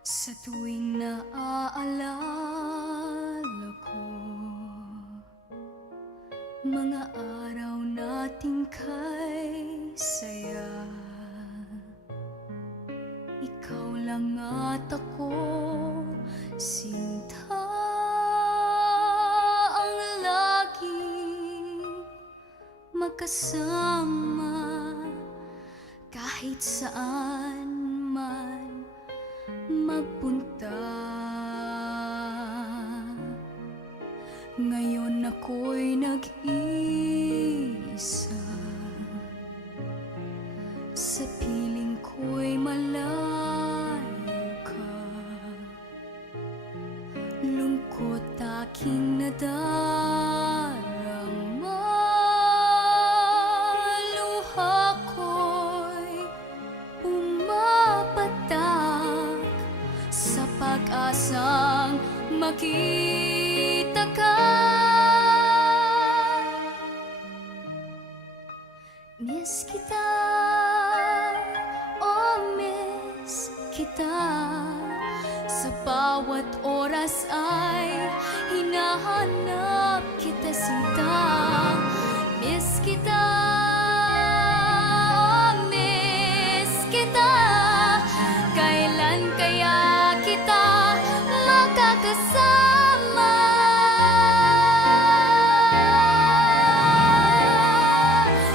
Sa tuwing naaalala ko mga araw nating kay saya, ikaw lang at ako, sinta, ang laging magkasama kahit saan man magpunta. Ngayon ako'y nag-iisa, sa piling ko'y malayo ka. Lungkot aking nadarama, luha ko'y pumapatak sa pag-asang makita ka. Miss kita, oh miss kita, sa bawat oras ay hinahanap kita, sinta. Miss kita, oh miss kita, kailan kaya kita makakasama?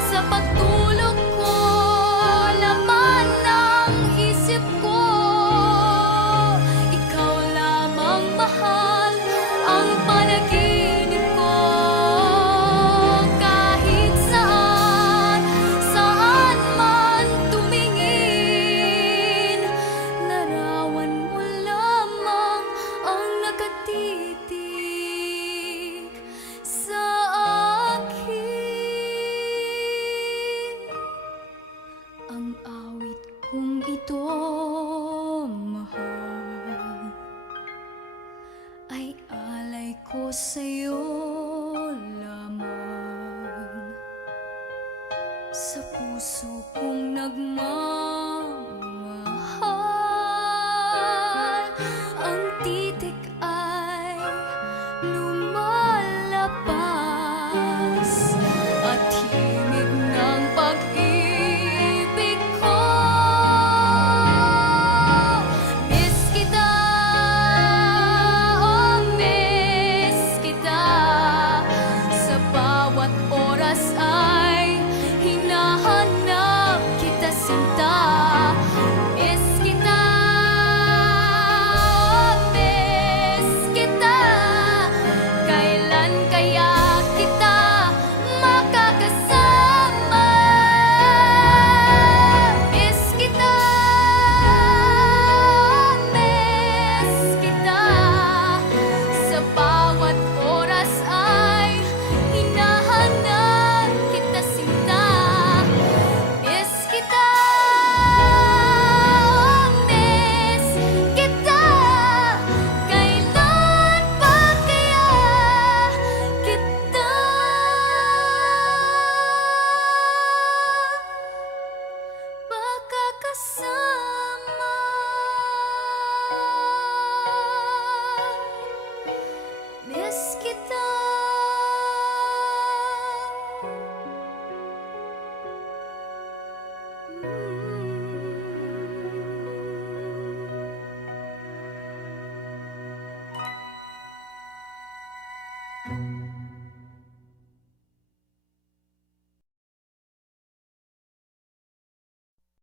Sa pagtulog ko, laman ng isip ko, ikaw lamang mahal ang panaginip ko. Kahit saan, saan man tumingin, larawan mo lamang ang nakatitig sa akin. Ang awit kong ito, mahal, ay alay ko sa'yo lamang. Sa puso kong nagmamahal,